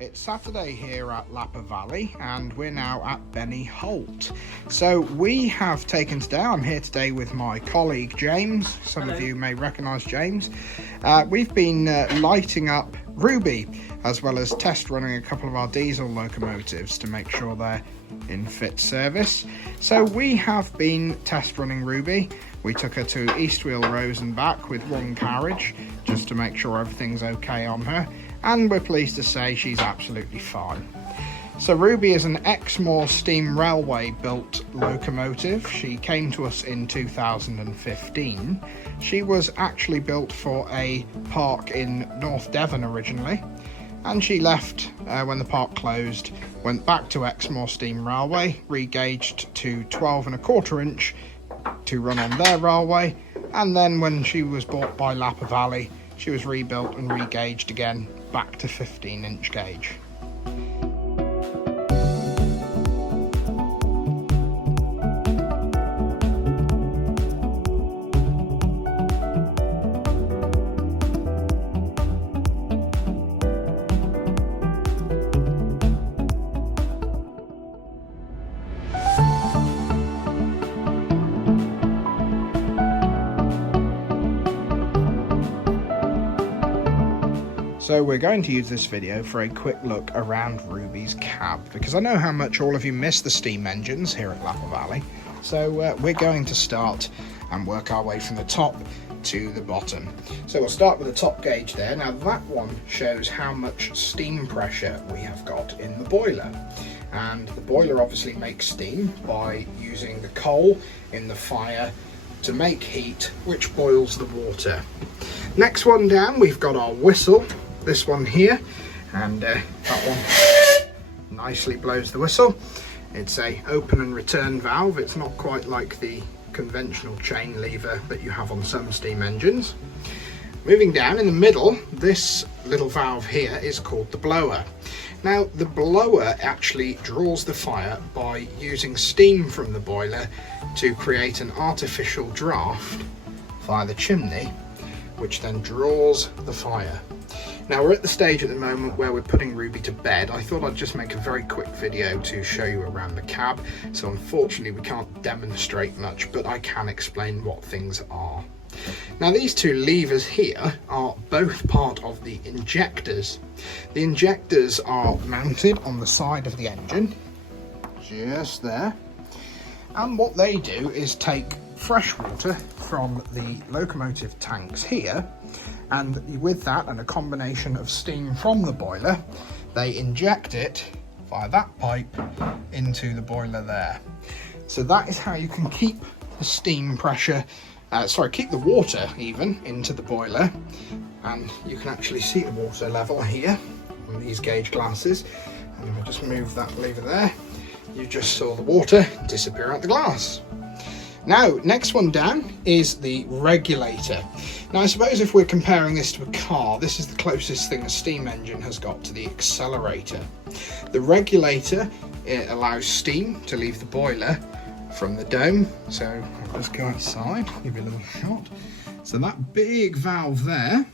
It's Saturday here at Lappa Valley and we're now at Benny Holt. So we have taken today, I'm here today with my colleague James. Some of you may recognise James. We've been lighting up Ruby as well as test running a couple of our diesel locomotives to make sure they're in fit service. So we have been test running Ruby. We took her to Eastwheel Rows and back with one carriage just to make sure everything's okay on her. And we're pleased to say she's absolutely fine. So Ruby is an Exmoor Steam Railway built locomotive. She came to us in 2015. She was actually built for a park in North Devon originally, and she left when the park closed, went back to Exmoor Steam Railway, regauged to 12¼ inch to run on their railway, and then when she was bought by Lappa Valley, she was rebuilt and regauged again back to 15-inch gauge. So we're going to use this video for a quick look around Ruby's cab, because I know how much all of you miss the steam engines here at Lappa Valley. So we're going to start and work our way from the top to the bottom. So we'll start with the top gauge there. Now that one shows how much steam pressure we have got in the boiler. And the boiler obviously makes steam by using the coal in the fire to make heat, which boils the water. Next one down, we've got our whistle. This one here, and that one nicely blows the whistle. It's a open and return valve. It's not quite like the conventional chain lever that you have on some steam engines. Moving down in the middle, this little valve here is called the blower. Now the blower actually draws the fire by using steam from the boiler to create an artificial draft via the chimney, which then draws the fire. Now we're at the stage at the moment where we're putting Ruby to bed. I thought I'd just make a very quick video to show you around the cab. So unfortunately we can't demonstrate much, but I can explain what things are. Now these two levers here are both part of the injectors. The injectors are mounted on the side of the engine, just there. And what they do is take fresh water from the locomotive tanks here, and with that and a combination of steam from the boiler, they inject it via that pipe into the boiler there. So that is how you can keep the steam pressure, keep the water even into the boiler. And you can actually see the water level here on these gauge glasses. And if I just move that lever there, you just saw the water disappear out the glass. Now, next one down is the regulator. Now, I suppose if we're comparing this to a car, this is the closest thing a steam engine has got to the accelerator. The regulator, it allows steam to leave the boiler from the dome. So I'll just go outside, give you a little shot. So that big valve there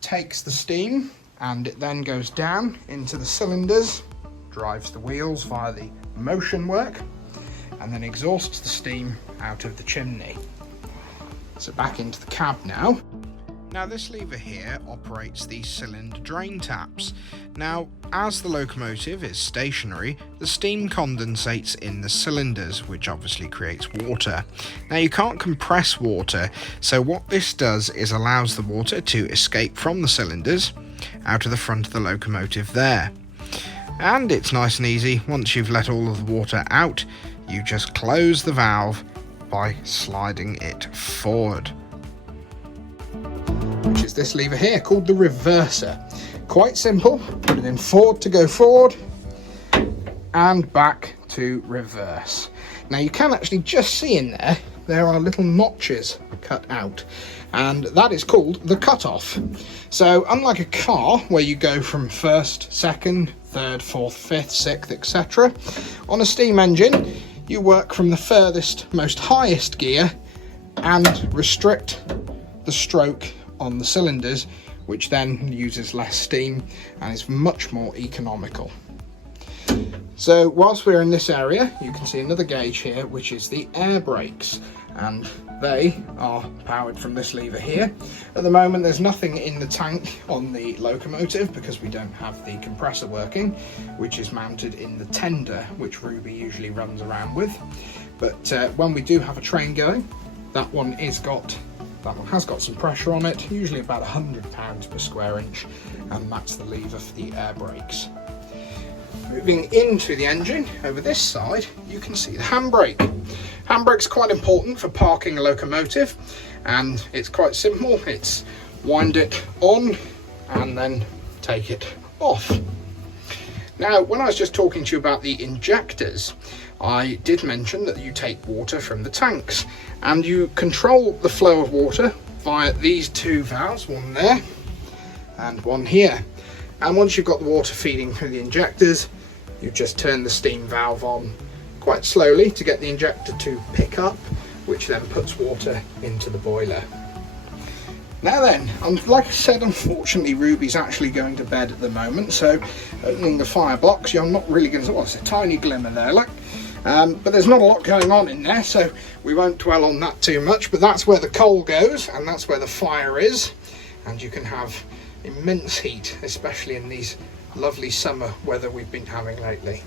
takes the steam and it then goes down into the cylinders, drives the wheels via the motion work, and then exhausts the steam out of the chimney. So back into the cab now. Now this lever here operates the cylinder drain taps. Now as the locomotive is stationary, the steam condensates in the cylinders, which obviously creates water. Now you can't compress water, so what this does is allows the water to escape from the cylinders out of the front of the locomotive there. And it's nice and easy. Once you've let all of the water out, you just close the valve by sliding it forward, which is this lever here called the reverser. Quite simple. Put it in forward to go forward and back to reverse. Now you can actually just see in there are little notches cut out, and that is called the cutoff. So unlike a car where you go from first, second, third, fourth, fifth, sixth, etc., on a steam engine you work from the furthest, most highest gear and restrict the stroke on the cylinders which then uses less steam and is much more economical. So whilst we're in this area, you can see another gauge here, which is the air brakes, and they are powered from this lever here. At the moment there's nothing in the tank on the locomotive because we don't have the compressor working, which is mounted in the tender, which Ruby usually runs around with. But when we do have a train going, that one has got some pressure on it, usually about 100 pounds per square inch, and that's the lever for the air brakes. Moving into the engine, over this side, you can see the handbrake. Handbrake's quite important for parking a locomotive, and it's quite simple. It's wind it on and then take it off. Now, when I was just talking to you about the injectors, I did mention that you take water from the tanks, and you control the flow of water via these two valves, one there and one here. And once you've got the water feeding through the injectors, you just turn the steam valve on quite slowly to get the injector to pick up, which then puts water into the boiler. Now then, like I said, unfortunately Ruby's actually going to bed at the moment, so opening the firebox, you're not really going to, well, it's a tiny glimmer there, look. But there's not a lot going on in there, so we won't dwell on that too much. But that's where the coal goes, and that's where the fire is, and you can have immense heat, especially in these lovely summer weather we've been having lately.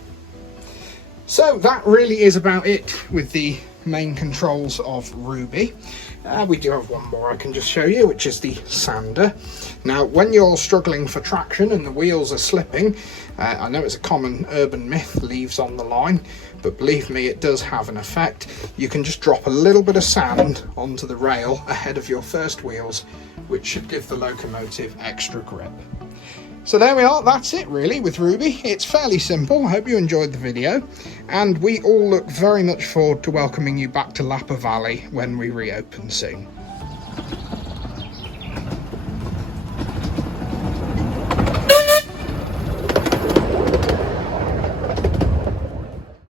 So that really is about it with the main controls of Ruby. We do have one more I can just show you, which is the sander. Now, when you're struggling for traction and the wheels are slipping, I know it's a common urban myth, leaves on the line, but believe me, it does have an effect. You can just drop a little bit of sand onto the rail ahead of your first wheels, which should give the locomotive extra grip. So there we are, that's it really with Ruby. It's fairly simple. I hope you enjoyed the video, and we all look very much forward to welcoming you back to Lappa Valley when we reopen soon.